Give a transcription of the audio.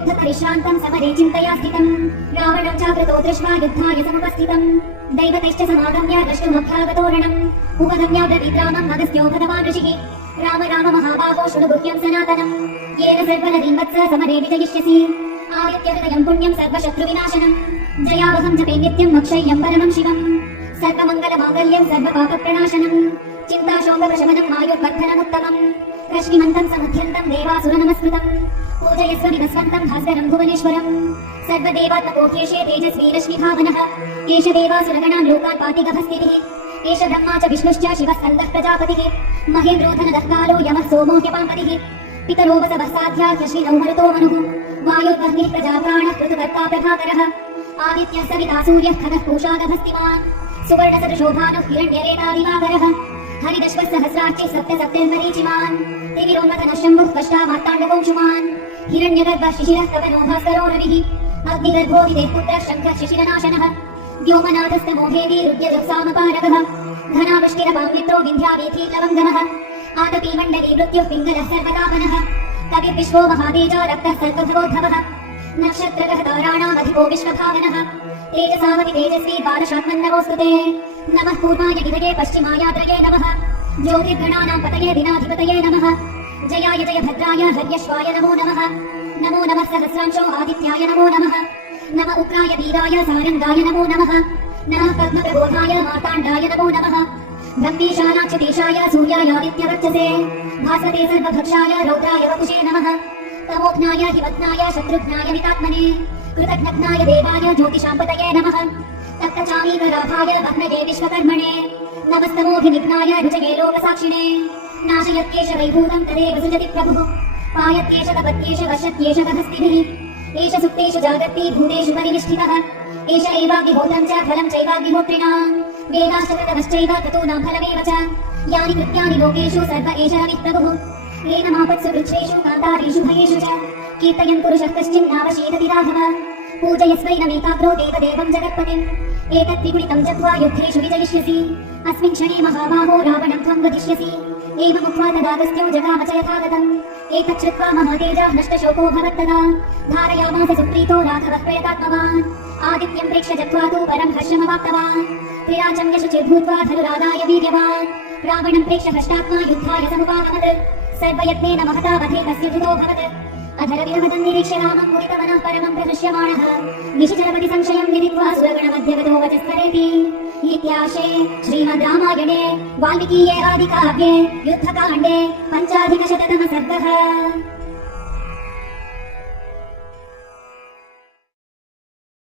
युद्धपरिश्रान्तं समरे चिन्तया स्थितं रावणं चाकृतो दृष्ट्वा युद्धाय समुपस्थितं दैवतैश्च समागम्य द्रष्टुमभ्यागतोरणम् उपगम्य ब्रवीद्रामम् अगस्त्यो भगवान् ऋषिः राम राम महाबाहो शृणु गुह्यं सनातनं येन सर्वनदीं वत्स समरे विजयिष्यसि आदित्य हृदयं पुण्यं सर्वशत्रुविनाशनं जयावहं जपे नित्यं मोक्षय्यं परमं शिवम् सर्वमङ्गलमाङ्गल्यं सर्वपापप्रणाशनं चिन्ताशोकप्रशमनं आयुर्वर्धनमुत्तमम् रश्मिमन्तं समुद्यन्तं देवासुरनमस्कृतं पूजयस्व विभस्वन्तं भास्करं भुवनेश्वरम् सर्वदेवात्मकोऽख्येषे तेजस्वी रश्मिभावनः एष देवासुरगणान् लोकान् पाति गभस्तिभिः एष ब्रह्मा च विष्णुश्च शिवः स्कन्दः प्रजापतिः महेन्द्रोऽधनदः कालो यमः सोमो ह्यपाम्पतिः पितरो वसवः साध्याह्यश्विनौ मरुतो मनुः वायुर्वह्निः प्रजाप्राणः ऋतुकर्ता प्रभाकरः आदित्यः सविता सूर्यः खगः पूषा गभस्तिमान् सुवर्णसदृशोभानुः हिरण्यरेतादिवाकरः हरिदश्वः सहस्रार्चिः सप्तसप्तैर्मरीचिमान् त्रिविरोन्मथनः शम्भुः त्वष्टा मार्ताण्डवंशुमान् हिरण्यगर्भः शिशिरः कवनो भास्करो रविः अग्निगर्भो विदेः पुत्रः शङ्खः शिशिरनाशनः व्योमनाथस्तमोहेदी रुद्रजसामपारगः घनावृष्टिरपामित्रो विन्ध्यावीथी लवङ्गमः आतपी मण्डली मृत्युः पिङ्गलः सर्वतापनः कविर्विश्वो महातेजो रक्तः सर्वभवोद्भवः नक्षत्रगः ताराणामधिपो विश्वभावनः तेजसामपि तेजस्वी द्वादशात्मन्नमोऽस्तुते नमः पूर्वाय विधये पश्चिमायाद्रये नमः ज्योतिर्गणानां पतये दिनाधिपतये नमः जयाय जय भद्राय हर्यश्वाय नमो नमः नमो नमः सहस्रांशो आदित्याय नमो नमः नम उग्राय वीराय सारङ्गाय नमो नमः नमः पद्मप्रबोधाय मार्ताण्डाय नमो नमः ब्रह्मेशानाच्युतेशाय सूर्यायादित्यवर्चसे भास्वते सर्वभक्षाय रौद्राय वपुषे नमः तमोघ्नाय हिमघ्नाय शत्रुघ्नाय मितात्मने कृतघ्नघ्नाय देवाय ज्योतिषाम्पतये नमः तप्तचामीकराभाय भग्नये विश्वकर्मणे नमस्तमोऽभिनिघ्नाय रुचये लोकसाक्षिणे नाशयत्येष वैभूतं तदेव सृजति प्रभुः पायत्येष तपत्येष वशत्येष गहस्तिभिः एष सुप्तेषु जागर्ति भूतेषु परिनिष्ठितः एष एवाग्निहोत्रं च फलं चैवाग्निहोत्रिणां वेदाश्च कृतवश्चैव ततूनां फलमेव च यानि कृत्यानि लोकेषु सर्व एष रविः प्रभुः एनमापत्सु वृक्षेषु कान्तारेषु भयेषु च कीर्तयन् पुरुषः कश्चिन्नावशेदति राघव पूजयस्वैनमेकाग्रो देवदेवं जगत्पतिम् एतत्त्रिगुणितं जप्त्वा युद्धेषु विजयिष्यसि अस्मिन् क्षणे महाबाहो रावणं त्वं वदिष्यसि एवमुक्त्वा तदागस्त्यो जगाम च यथागतम् एतत् श्रुत्वा महातेजः नष्टशोको भवत्तदा धारयामास सुप्रीतो राघवः प्रयतात्मवान् आदित्यं प्रेक्ष्य जप्त्वा तु परं हर्षमवाप्तवान् त्रिराजं यशुचिर्भूत्वा धनुरादाय वीर्यवान् रावणं प्रेक्ष्य हष्टात्मा युद्धाय समुपागमत् सर्वयत्नेन महता वधे तस्य धृतो भवत् अधरविरमदं निरीक्ष्य रामं मुदितमनः परमं प्रहृष्यमाणः निशिचरपति संशयं विदित्वा सुरगणमध्यगतो वचस्फरेति इत्याशे श्रीमद् रामायणे वाल्मीकीये आदिकाव्ये युद्धकाण्डे 5अधिकशततमः सर्गः।